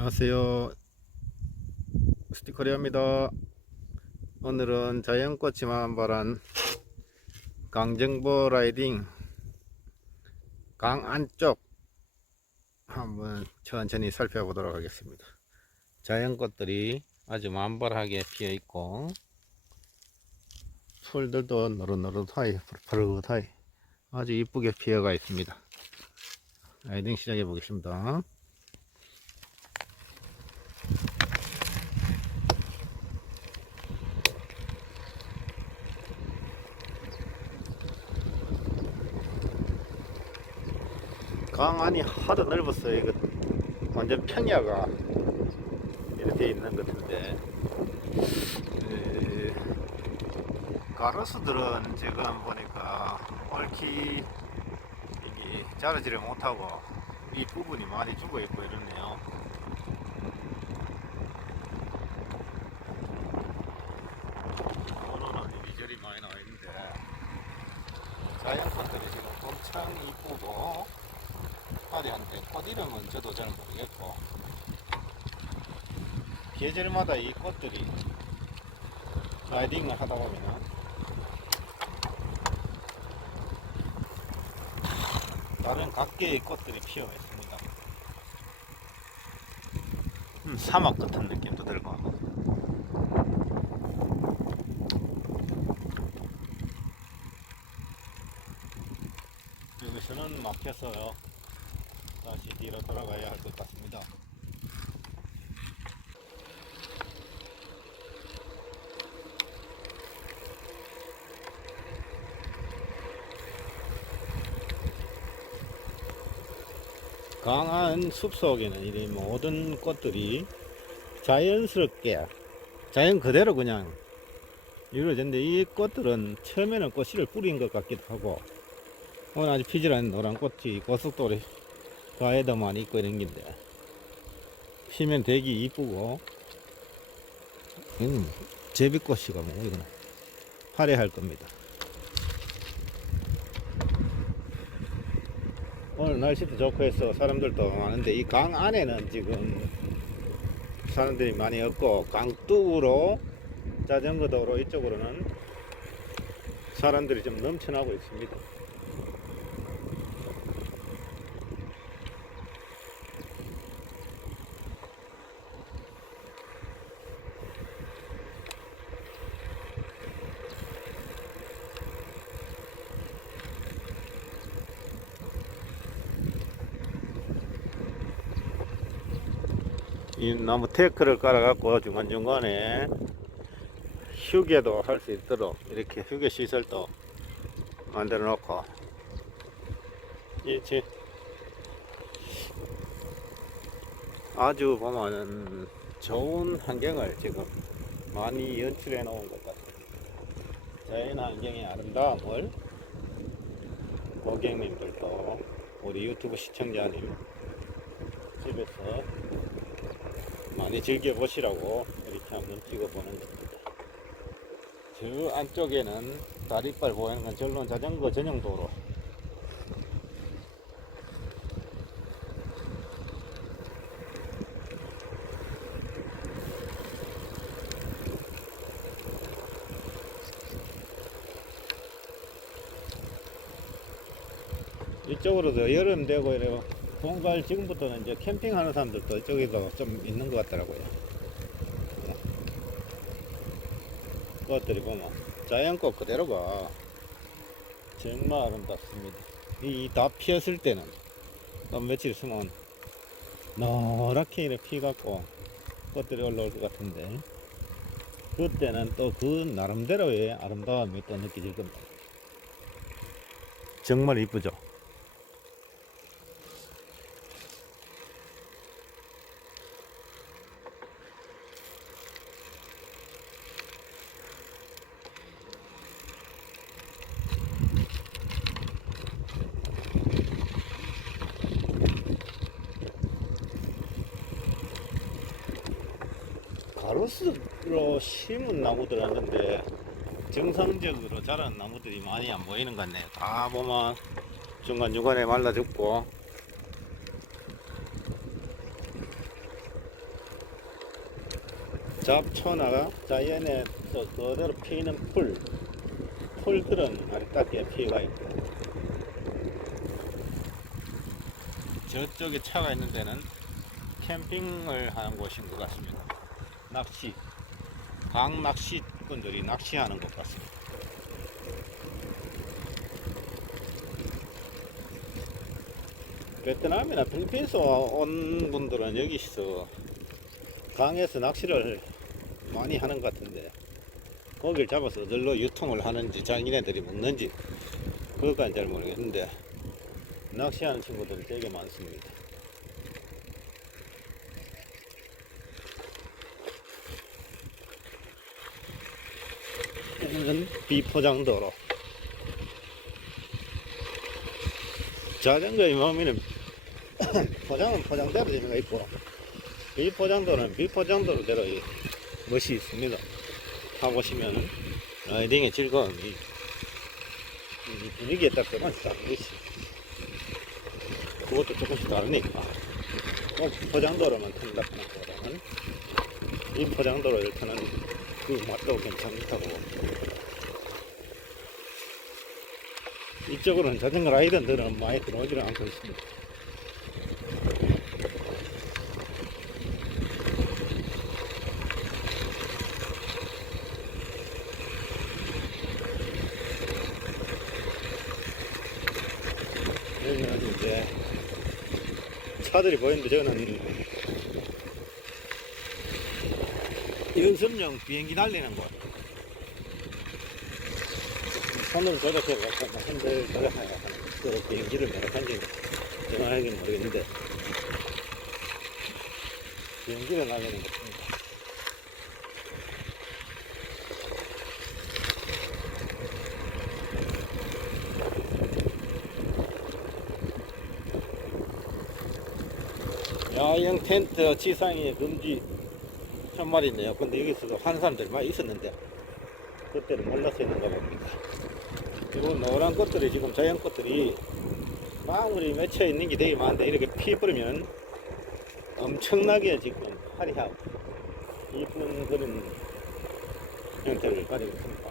안녕하세요. 스티커리아입니다. 오늘은 자연꽃이 만 발한 강정보 라이딩 강 안쪽 한번 천천히 살펴보도록 하겠습니다. 자연꽃들이 아주 만발하게 피어 있고 풀들도 노릇노릇하게 푸릇푸릇하게 아주 이쁘게 피어가 있습니다. 라이딩 시작해 보겠습니다. 강 안이 하도 넓었어요. 이거 완전 평야가 이렇게 있는 것 같은데 에, 가로수들은 지금 보니까 옳게 자르지를 못하고 이 부분이 많이 죽어 있고 이렇네요. 오늘은 이리저리 많이 나와 있는데 자연꽃들이 지금 엄청 이쁘고 화려한데 꽃 이름은 저도 잘 모르겠고 계절마다 이 꽃들이 라이딩을 하다 보면은 다른 각계의 꽃들이 피어 있습니다. 음, 사막 같은 느낌도 들고 여기서는 막혀서요. 다시 뒤로 돌아가야 할 것 같습니다. 강한 숲속에는 이 모든 꽃들이 자연스럽게 자연 그대로 그냥 이루어졌는데 이 꽃들은 처음에는 꽃씨를 뿌린 것 같기도 하고 오늘 아주 않은 노란 꽃이 고속도로에 많이 있고 이런 긴데. 피면 되게 이쁘고. 이건 제비꽃이가 뭐 이거는 화려할 겁니다. 오늘 날씨도 좋고 해서 사람들도 많은데 이 강 안에는 지금 사람들이 많이 없고 강 뚝으로 자전거 도로 이쪽으로는 사람들이 좀 넘쳐나고 있습니다. 이 나무 테크를 깔아갖고 중간중간에 휴게도 할 수 있도록 이렇게 휴게 시설도 만들어 놓고 이제 아주 보면은 좋은 환경을 지금 많이 연출해 놓은 것 같아요. 자연 환경의 아름다움을 고객님들도 우리 유튜브 시청자님 집에서 많이 즐겨보시라고 이렇게 한번 찍어보는 겁니다. 저 안쪽에는 다리빨 보이는 건 절로 자전거 전용 도로. 이쪽으로도 여름 되고 이래요. 봄가을 지금부터는 이제 캠핑하는 사람들도 이쪽에도 좀 있는 것 같더라고요. 꽃들이 보면 자연꽃 그대로가 정말 아름답습니다. 이 다 피었을 때는 또 며칠 있으면 노랗게 이렇게 피갖고 꽃들이 올라올 것 같은데 그때는 또 그 나름대로의 아름다움이 또 느껴질 겁니다. 정말 이쁘죠? 가로수로 심은 나무들은 근데 정상적으로 자란 나무들이 많이 안 보이는 것 같네요. 다 보면 중간중간에 말라 죽고 잡초나 자연에 또 그대로 피는 풀, 풀들은 아리따게 피가 있고, 저쪽에 차가 있는 데는 캠핑을 하는 곳인 것 같습니다. 낚시, 강 낚시꾼들이 낚시하는 것 같습니다. 베트남이나 필리핀에서 온 분들은 여기서 강에서 낚시를 많이 하는 것 같은데 거기를 잡아서 어디로 유통을 하는지 자기네들이 먹는지 그것까지 잘 모르겠는데 낚시하는 친구들이 되게 많습니다. 여기는 비포장도로. 자전거의 맘에는 포장은 포장대로 되는 거 있고 비포장도는 비포장도로 대로 이 멋이 있습니다. 타보시면은 라이딩의 즐거움이 이 분위기에 다른 것이. 그것도 조금씩 다르니까. 꼭 포장도로만 탄다 보다는. 이 포장도로를 타는 그 맛도 괜찮다고 이쪽으로는 자전거 라이더들은 많이 들어오지를 않고 있습니다. 여기는 이제 차들이 보이는데 저는 연습용 비행기 날리는 곳. 손으로 조작해서 핸들 조작하는 그 비행기를 몇 한지 정확하게 모르겠는데 비행기를 날리는 것 같습니다. 야영 텐트 지상에 금지 천말이네요. 근데 여기서도 하는 사람들이 많이 있었는데 그때는 몰라서 있는가 봅니다. 그리고 노란 꽃들이 지금 자연 꽃들이 마무리 맺혀 있는 게 되게 많은데 이렇게 피버리면 엄청나게 지금 화려하고 이쁜 그런 형태를 가지고 있습니다.